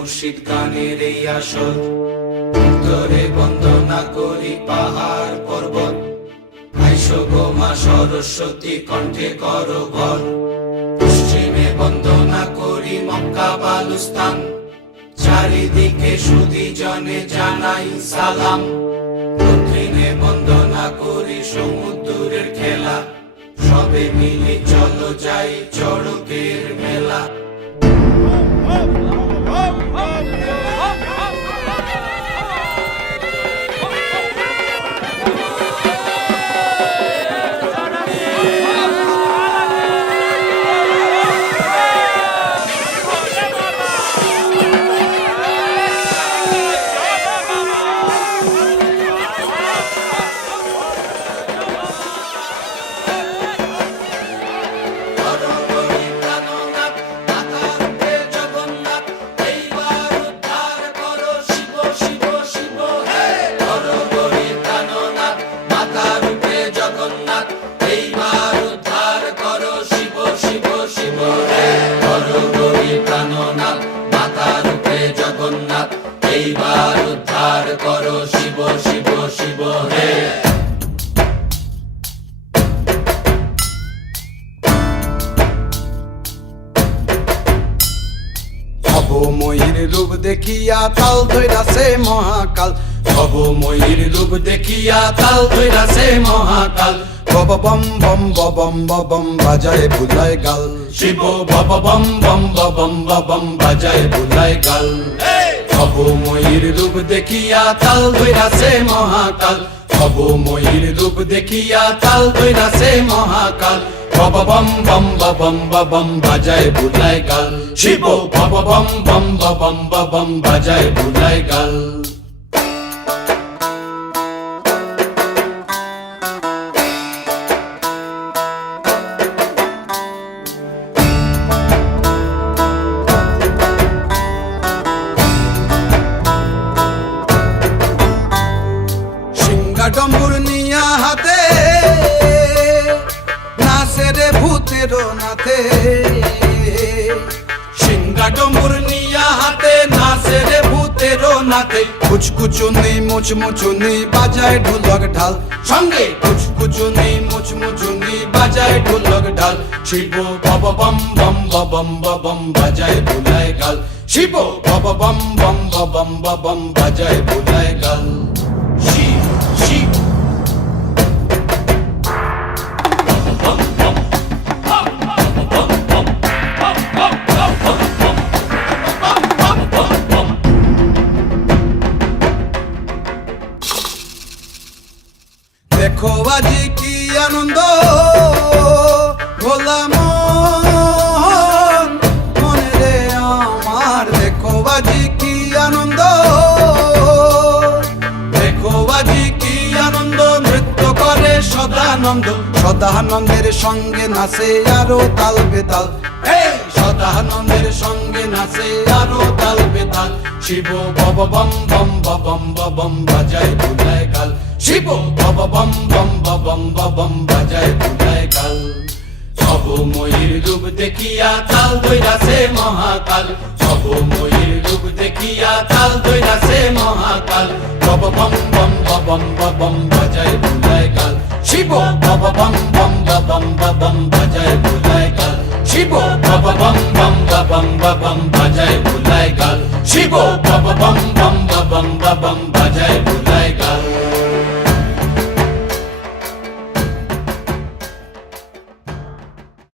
মুর্শিদ গানের এই আসর। উত্তরে বন্দনা করি পাহাড় পর্বত, আইসো গো মা সরস্বতী কণ্ঠে করো ভর। পশ্চিমে বন্দনা করি মক্কা বালুস্তান, চারিদিকে সুধী জনে জানাই সালাম। দক্ষিণে বন্দনা করি সমুদ্রের খেলা, সবে মিলে চলো যাই চড়কের মেলা। এইবার উদ্ধার করো শিব শিব শিব হে। ভবময়ীর রূপ দেখিয়া তাল ধইরাছে মহাকাল, ভবময়ীর রূপ দেখিয়া তাল ধইরাছে মহাকাল। বব বম বম বম বম বাজায় বুলায় গাল, শিব বব বম বম বম বম বাজায় বুলায় গাল। ভবময়ীর রূপ দেখিয়া তাল ধইরাছে মহাকাল, ভবময়ীর রূপ দেখিয়া তাল ধইরাছে মহাকাল। বব বম বম বম বম বাজায় বুলায় গাল, শিব বব বম বম বম বাজায় বুলায় গাল। ডম্বুর নিয়া হাতে নাচে রে ভূতের নাথে, সিংহা ডম্বুর নিয়া হাতে নাচে রে ভূতের নাথে। কুচকুচুনি মুচমুচুনি বাজায় ঢোলক ঢাল, সঙ্গে কুচকুচুনি মুচমুচুনি বাজায় ঢোলক ঢাল। শিব বব বম বম বম বাজায় বুলায় গাল, শিব বব বম বম বম বাজায় বুলায় গাল। শিব শিব দেখো আজি কি আনন্দ ভোলা মন মনে রে আমার, দেখো আজি কি আনন্দ, দেখো আজি কি আনন্দ, নৃত্য করে সদানন্দ। সদানন্দের সঙ্গে নাচে আরো তাল বেতাল, এই সদানন্দের সঙ্গে নাচে আরো তাল বেতাল। শিব বব বম বম বাজায় বুলায় গাল, শিব বব বম বম বাজায় বুলায় গাল। ভবময়ীর রূপ দেখিয়া তাল ধইরাছে মহাকাল, ভবময়ীর রূপ দেখিয়া তাল ধইরাছে মহাকাল। বব বম বম বাজায় বুলায় গাল, শিব বব বম বম বাজায় বুলায় গাল, শিব বব বম বম বাজায় বুলায় গাল, শিব বব বম বম বাজায় বুলায়।